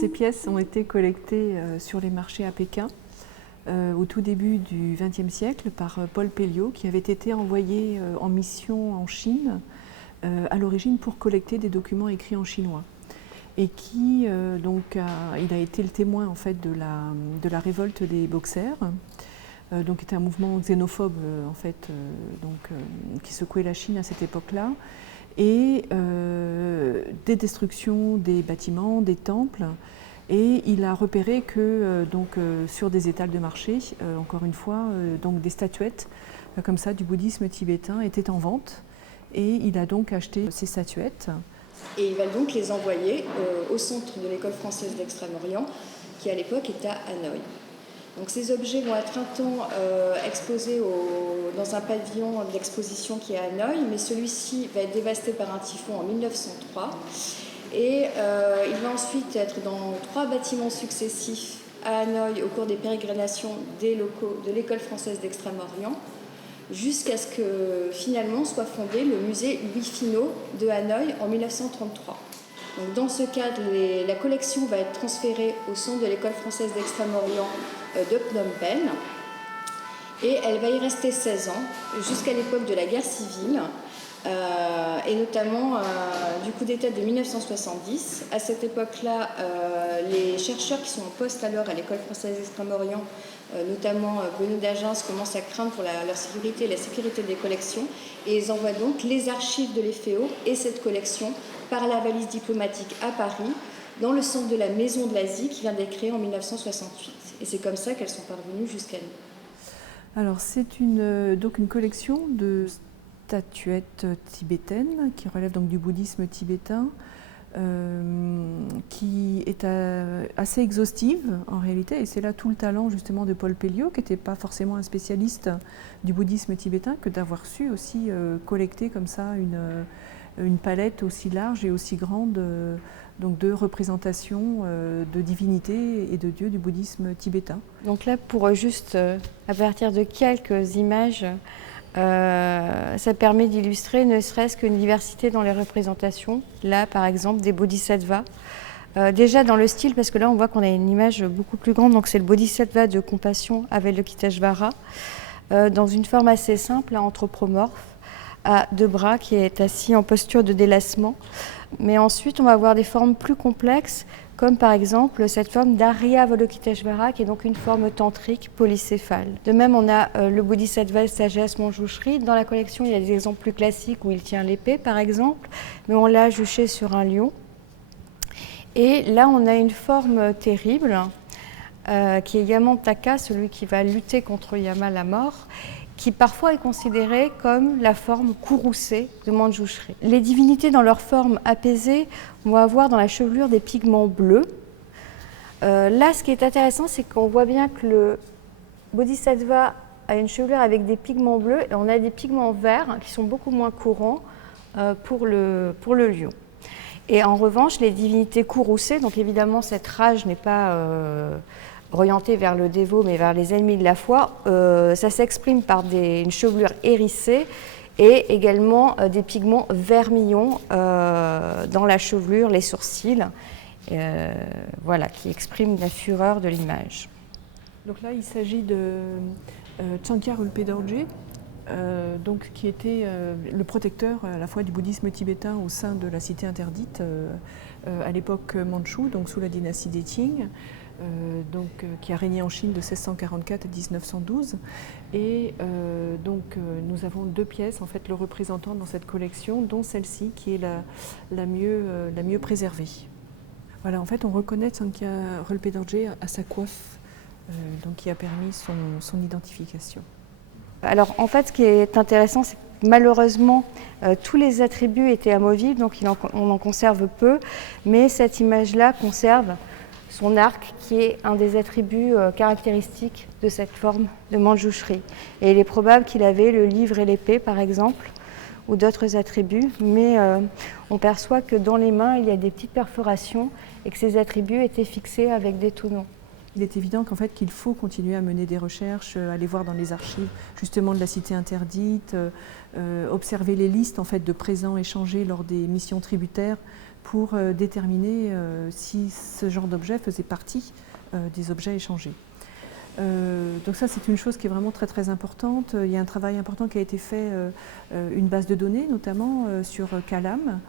ces pièces ont été collectées sur les marchés à Pékin au tout début du XXe siècle par Paul Pelliot, qui avait été envoyé en mission en Chine à l'origine pour collecter des documents écrits en chinois. Et qui il a été le témoin en fait de la révolte des Boxers, donc était un mouvement xénophobe en fait, qui secouait la Chine à cette époque-là, et des destructions des bâtiments, des temples. Et il a repéré que sur des étals de marché, encore une fois, des statuettes comme ça du bouddhisme tibétain étaient en vente. Et il a donc acheté ces statuettes. Et il va donc les envoyer au centre de l'école française d'Extrême-Orient, qui à l'époque était à Hanoï. Donc ces objets vont être un temps exposés dans un pavillon d'exposition qui est à Hanoï, mais celui-ci va être dévasté par un typhon en 1903. Et il va ensuite être dans 3 bâtiments successifs à Hanoï au cours des pérégrinations des locaux de l'école française d'Extrême-Orient, jusqu'à ce que finalement soit fondé le musée Louis Finot de Hanoï en 1933. Donc dans ce cadre, la collection va être transférée au centre de l'école française d'Extrême-Orient de Phnom Penh, et elle va y rester 16 ans, jusqu'à l'époque de la guerre civile, et notamment du coup d'État de 1970. À cette époque-là, les chercheurs qui sont en poste alors à l'école française d'Extrême-Orient, notamment Bruno d'Agens, commencent à craindre pour leur sécurité et la sécurité des collections, et ils envoient donc les archives de l'EFEO et cette collection par la valise diplomatique à Paris, dans le centre de la Maison de l'Asie qui vient d'être créée en 1968. Et c'est comme ça qu'elles sont parvenues jusqu'à nous. Alors c'est une collection de statuettes tibétaines qui relèvent donc du bouddhisme tibétain, qui est assez exhaustive en réalité, et c'est là tout le talent justement de Paul Pelliot, qui n'était pas forcément un spécialiste du bouddhisme tibétain, que d'avoir su aussi collecter comme ça une palette aussi large et aussi grande de représentations de divinités et de dieux du bouddhisme tibétain. Donc là, pour juste à partir de quelques images, ça permet d'illustrer ne serait-ce qu'une diversité dans les représentations. Là, par exemple, des bodhisattvas. Déjà dans le style, parce que là, on voit qu'on a une image beaucoup plus grande. Donc c'est le bodhisattva de compassion Avalokiteshvara, dans une forme assez simple, anthropomorphe, à 2 bras, qui est assis en posture de délassement. Mais ensuite, on va avoir des formes plus complexes, comme par exemple cette forme d'Arya Avalokiteshvara, qui est donc une forme tantrique polycéphale. De même, on a le Bodhisattva sagesse Manjushri. Dans la collection, il y a des exemples plus classiques où il tient l'épée, par exemple, mais on l'a juché sur un lion. Et là, on a une forme terrible, qui est Yamantaka, celui qui va lutter contre Yama, la mort, qui parfois est considérée comme la forme courroucée de Manjushri. Les divinités, dans leur forme apaisée, vont avoir dans la chevelure des pigments bleus. Là, ce qui est intéressant, c'est qu'on voit bien que le Bodhisattva a une chevelure avec des pigments bleus, et on a des pigments verts qui sont beaucoup moins courants pour le lion. Et en revanche, les divinités courroucées, donc évidemment cette rage n'est pas orientée vers le dévot, mais vers les ennemis de la foi, ça s'exprime par une chevelure hérissée et également des pigments vermillons dans la chevelure, les sourcils, qui expriment la fureur de l'image. Donc là, il s'agit de Chankya Rinpoche Dorje, qui était le protecteur à la fois du bouddhisme tibétain au sein de la cité interdite à l'époque mandchoue, donc sous la dynastie des Qing, qui a régné en Chine de 1644 à 1912. Et nous avons 2 pièces en fait le représentant dans cette collection, dont celle-ci qui est la mieux préservée. Voilà, en fait, on reconnaît Chankya Rinpoche Dorje à sa coiffe, qui a permis son identification. Alors en fait, ce qui est intéressant, c'est que malheureusement, tous les attributs étaient amovibles, donc on en conserve peu, mais cette image-là conserve son arc, qui est un des attributs caractéristiques de cette forme de Manjushri. Et il est probable qu'il avait le livre et l'épée, par exemple, ou d'autres attributs, mais on perçoit que dans les mains, il y a des petites perforations et que ces attributs étaient fixés avec des tonneaux. Il est évident qu'en fait, qu'il faut continuer à mener des recherches, aller voir dans les archives justement de la cité interdite, observer les listes en fait, de présents échangés lors des missions tributaires pour déterminer si ce genre d'objet faisait partie des objets échangés. Donc ça, c'est une chose qui est vraiment très très importante. Il y a un travail important qui a été fait, une base de données notamment sur Calam,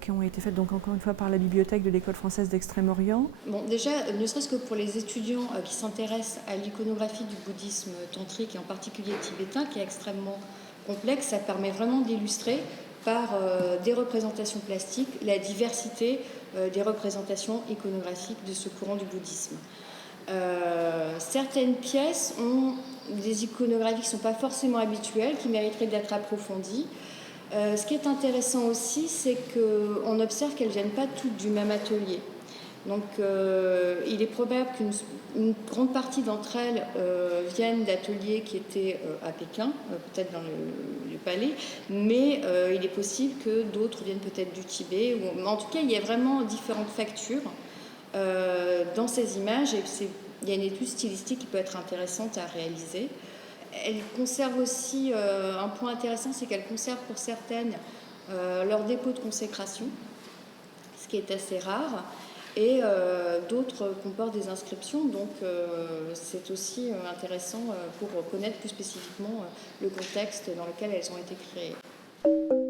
qui ont été faites donc encore une fois par la bibliothèque de l'École française d'Extrême-Orient. Bon, déjà, ne serait-ce que pour les étudiants qui s'intéressent à l'iconographie du bouddhisme tantrique et en particulier tibétain, qui est extrêmement complexe, ça permet vraiment d'illustrer par des représentations plastiques la diversité des représentations iconographiques de ce courant du bouddhisme. Certaines pièces ont des iconographies qui ne sont pas forcément habituelles, qui mériteraient d'être approfondies. Ce qui est intéressant aussi, c'est qu'on observe qu'elles ne viennent pas toutes du même atelier. Donc il est probable qu'une grande partie d'entre elles viennent d'ateliers qui étaient à Pékin, peut-être dans le palais, mais il est possible que d'autres viennent peut-être du Tibet. En tout cas, il y a vraiment différentes factures dans ces images et il y a une étude stylistique qui peut être intéressante à réaliser. Elle conserve aussi, un point intéressant, c'est qu'elle conserve pour certaines leur dépôt de consécration, ce qui est assez rare, et d'autres comportent des inscriptions, donc c'est aussi intéressant pour connaître plus spécifiquement le contexte dans lequel elles ont été créées.